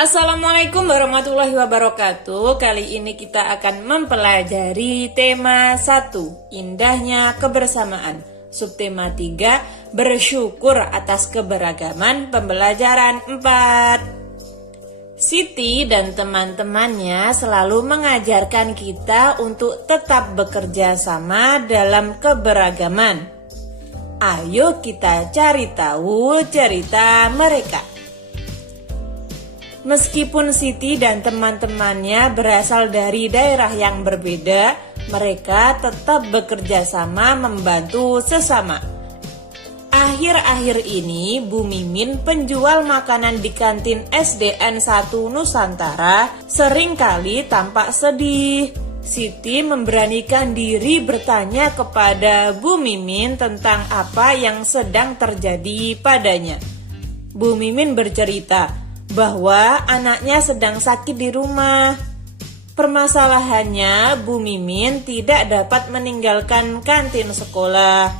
Assalamualaikum warahmatullahi wabarakatuh. Kali ini kita akan mempelajari tema 1, indahnya kebersamaan. Subtema 3, bersyukur atas keberagaman. Pembelajaran 4. Siti dan teman-temannya selalu mengajarkan kita untuk tetap bekerja sama dalam keberagaman. Ayo kita cari tahu cerita mereka. Meskipun Siti dan teman-temannya berasal dari daerah yang berbeda, mereka tetap bekerja sama membantu sesama. Akhir-akhir ini, Bu Mimin, penjual makanan di kantin SDN 1 Nusantara, seringkali tampak sedih. Siti memberanikan diri bertanya kepada Bu Mimin tentang apa yang sedang terjadi padanya. Bu Mimin bercerita bahwa anaknya sedang sakit di rumah. Permasalahannya, Bu Mimin tidak dapat meninggalkan kantin sekolah.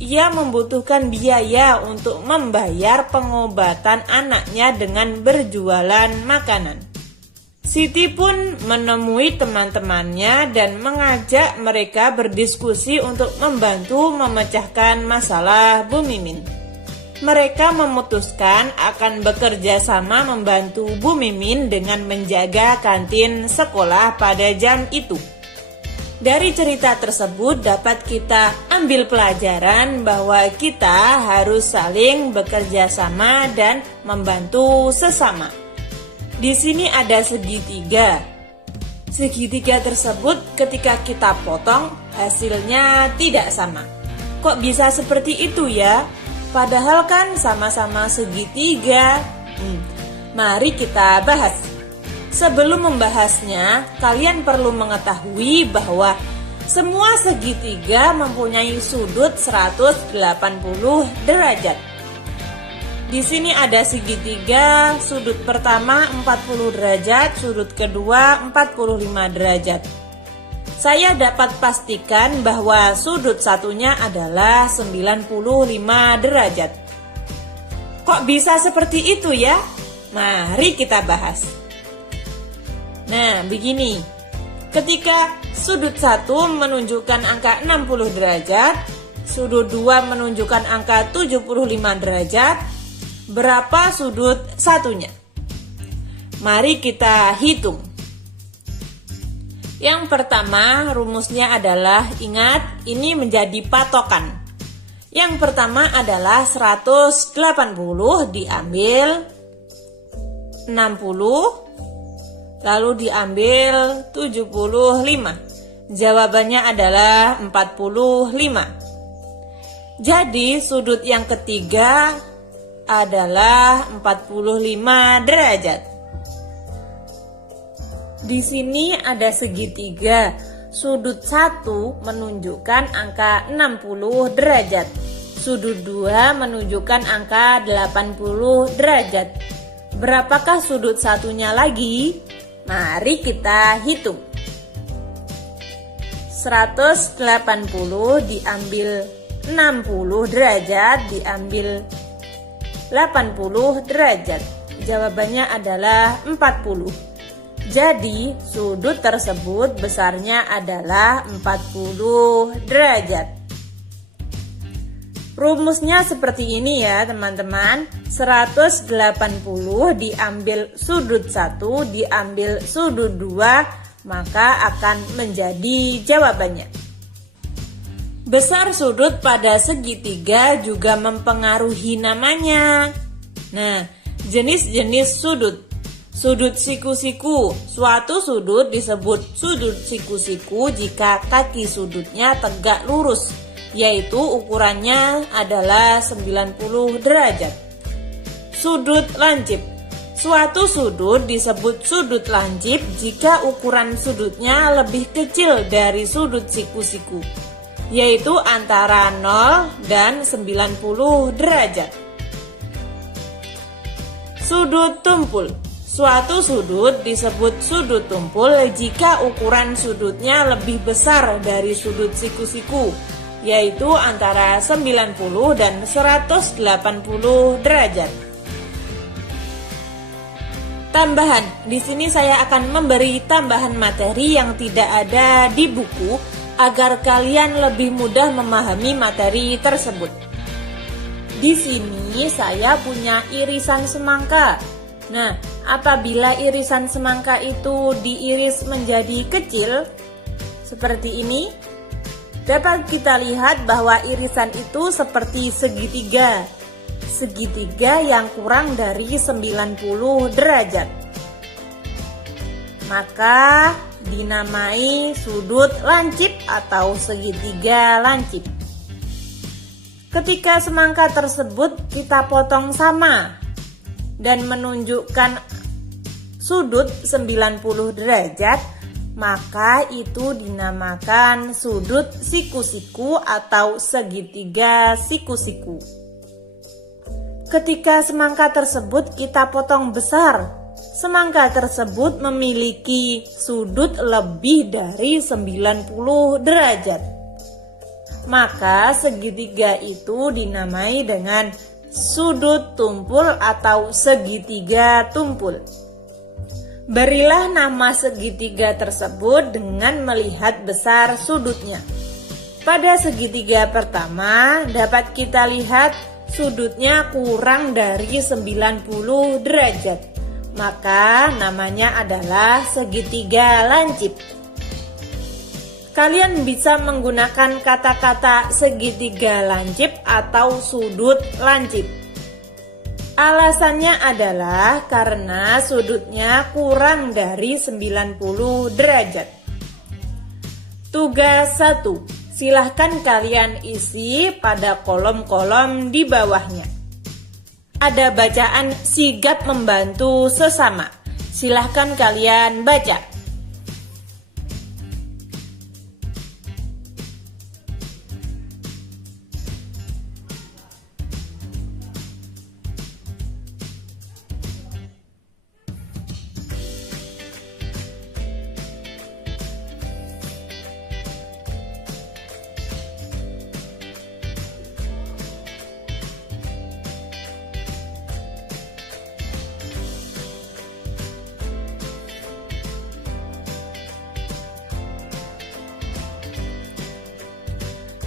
Ia membutuhkan biaya untuk membayar pengobatan anaknya dengan berjualan makanan. Siti pun menemui teman-temannya dan mengajak mereka berdiskusi untuk membantu memecahkan masalah Bu Mimin. Mereka memutuskan akan bekerja sama membantu Bu Mimin dengan menjaga kantin sekolah pada jam itu. Dari cerita tersebut dapat kita ambil pelajaran bahwa kita harus saling bekerja sama dan membantu sesama. Di sini ada segitiga. Segitiga tersebut ketika kita potong hasilnya tidak sama. Kok bisa seperti itu ya? Padahal kan sama-sama segitiga. Mari kita bahas. Sebelum membahasnya, kalian perlu mengetahui bahwa semua segitiga mempunyai sudut 180 derajat. Di sini ada segitiga, sudut pertama 40 derajat, sudut kedua 45 derajat. Saya dapat pastikan bahwa sudut satunya adalah 95 derajat. Kok bisa seperti itu ya? Mari kita bahas. Nah, begini. Ketika sudut 1 menunjukkan angka 60 derajat, sudut 2 menunjukkan angka 75 derajat, berapa sudut satunya? Mari kita hitung. Yang pertama, rumusnya adalah, ingat, ini menjadi patokan. Yang pertama adalah 180 diambil 60, lalu diambil 75. Jawabannya adalah 45. Jadi, sudut yang ketiga adalah 45 derajat. Di sini ada segitiga. Sudut 1 menunjukkan angka 60 derajat. Sudut 2 menunjukkan angka 80 derajat. Berapakah sudut satunya lagi? Mari kita hitung. 180 diambil 60 derajat diambil 80 derajat. Jawabannya adalah 40. Jadi, sudut tersebut besarnya adalah 40 derajat. Rumusnya seperti ini ya, teman-teman. 180 diambil sudut 1 diambil sudut 2, maka akan menjadi jawabannya. Besar sudut pada segitiga juga mempengaruhi namanya. Nah, jenis-jenis sudut. Sudut siku-siku. Suatu sudut disebut sudut siku-siku jika kaki sudutnya tegak lurus, yaitu ukurannya adalah 90 derajat. Sudut lancip. Suatu sudut disebut sudut lancip jika ukuran sudutnya lebih kecil dari sudut siku-siku, yaitu antara 0 dan 90 derajat. Sudut tumpul. Suatu sudut disebut sudut tumpul jika ukuran sudutnya lebih besar dari sudut siku-siku, yaitu antara 90 dan 180 derajat. Tambahan, di sini saya akan memberi tambahan materi yang tidak ada di buku agar kalian lebih mudah memahami materi tersebut. Di sini saya punya irisan semangka. Nah, apabila irisan semangka itu diiris menjadi kecil seperti ini, dapat kita lihat bahwa irisan itu seperti segitiga. Segitiga yang kurang dari 90 derajat. Maka dinamai sudut lancip atau segitiga lancip. Ketika semangka tersebut kita potong sama dan menunjukkan sudut 90 derajat, maka itu dinamakan sudut siku-siku atau segitiga siku-siku. Ketika semangka tersebut kita potong besar, semangka tersebut memiliki sudut lebih dari 90 derajat. Maka segitiga itu dinamai dengan sudut tumpul atau segitiga tumpul. Berilah nama segitiga tersebut dengan melihat besar sudutnya. Pada segitiga pertama dapat kita lihat sudutnya kurang dari 90 derajat. Maka namanya adalah segitiga lancip. Kalian bisa menggunakan kata-kata segitiga lancip atau sudut lancip. Alasannya adalah karena sudutnya kurang dari 90 derajat. Tugas 1. Silahkan kalian isi pada kolom-kolom di bawahnya. Ada bacaan sigap membantu sesama. Silahkan kalian baca.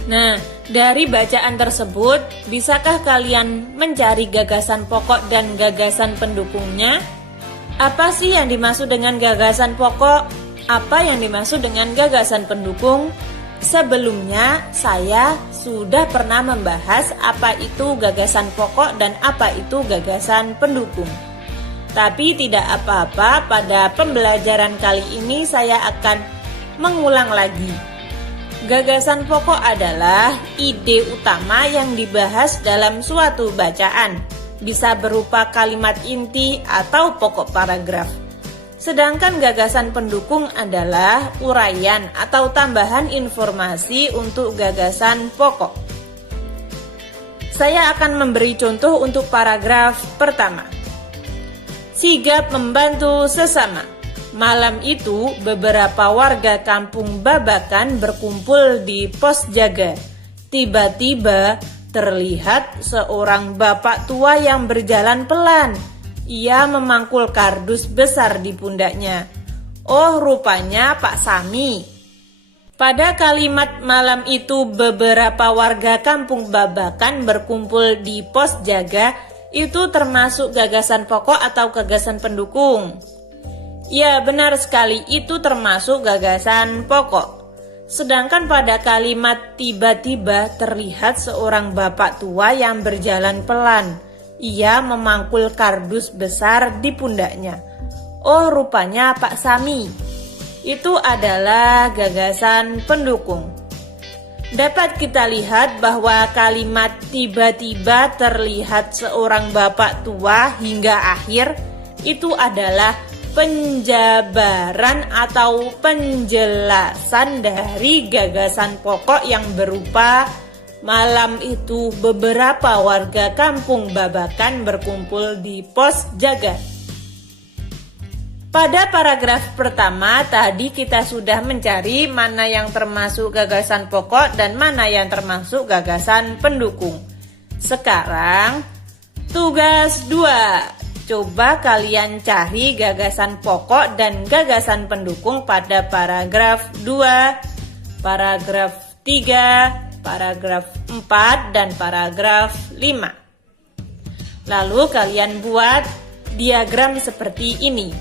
Nah, dari bacaan tersebut, bisakah kalian mencari gagasan pokok dan gagasan pendukungnya? Apa sih yang dimaksud dengan gagasan pokok? Apa yang dimaksud dengan gagasan pendukung? Sebelumnya, saya sudah pernah membahas apa itu gagasan pokok dan apa itu gagasan pendukung. Tapi tidak apa-apa, pada pembelajaran kali ini saya akan mengulang lagi. Gagasan pokok adalah ide utama yang dibahas dalam suatu bacaan, bisa berupa kalimat inti atau pokok paragraf. Sedangkan gagasan pendukung adalah uraian atau tambahan informasi untuk gagasan pokok. Saya akan memberi contoh untuk paragraf pertama. Sigap membantu sesama. Malam itu, beberapa warga kampung Babakan berkumpul di pos jaga. Tiba-tiba, terlihat seorang bapak tua yang berjalan pelan. Ia memangkul kardus besar di pundaknya. Oh, rupanya Pak Sami. Pada kalimat malam itu, beberapa warga kampung Babakan berkumpul di pos jaga. Itu termasuk gagasan pokok atau gagasan pendukung? Ya, benar sekali, itu termasuk gagasan pokok. Sedangkan pada kalimat tiba-tiba terlihat seorang bapak tua yang berjalan pelan. Ia memangkul kardus besar di pundaknya. Oh, rupanya Pak Sami. Itu adalah gagasan pendukung. Dapat kita lihat bahwa kalimat tiba-tiba terlihat seorang bapak tua hingga akhir itu adalah penjabaran atau penjelasan dari gagasan pokok yang berupa malam itu beberapa warga kampung Babakan berkumpul di pos jaga. Pada paragraf pertama tadi kita sudah mencari mana yang termasuk gagasan pokok dan mana yang termasuk gagasan pendukung. Sekarang tugas 2. Coba kalian cari gagasan pokok dan gagasan pendukung pada paragraf 2, paragraf 3, paragraf 4, dan paragraf 5. Lalu kalian buat diagram seperti ini.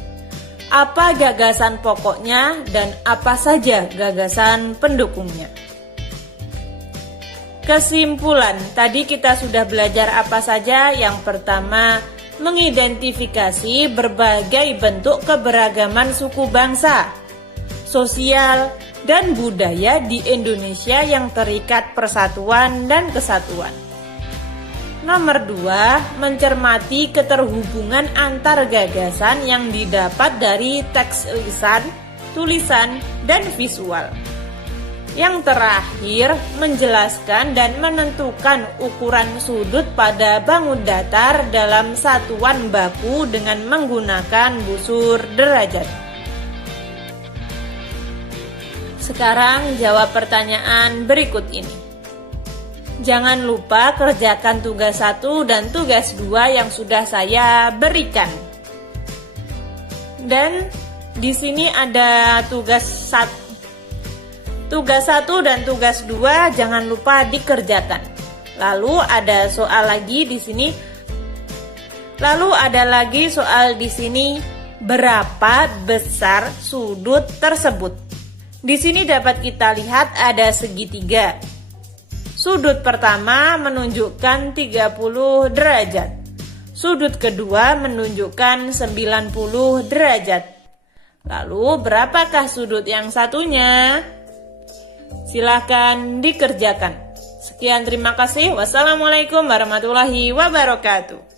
Apa gagasan pokoknya dan apa saja gagasan pendukungnya? Kesimpulan, tadi kita sudah belajar apa saja. Yang pertama, mengidentifikasi berbagai bentuk keberagaman suku bangsa, sosial, dan budaya di Indonesia yang terikat persatuan dan kesatuan. Nomor 2, mencermati keterhubungan antar gagasan yang didapat dari teks lisan, tulisan, dan visual. Yang terakhir, menjelaskan dan menentukan ukuran sudut pada bangun datar dalam satuan baku dengan menggunakan busur derajat. Sekarang jawab pertanyaan berikut ini. Jangan lupa kerjakan tugas 1 dan tugas 2 yang sudah saya berikan. Dan di sini ada tugas 1 dan tugas 2 jangan lupa dikerjakan. Lalu ada soal lagi di sini. Soal di sini, berapa besar sudut tersebut? Di sini dapat kita lihat ada segitiga. Sudut pertama menunjukkan 30 derajat. Sudut kedua menunjukkan 90 derajat. Lalu berapakah sudut yang satunya? Silakan dikerjakan. Sekian, terima kasih. Wassalamualaikum warahmatullahi wabarakatuh.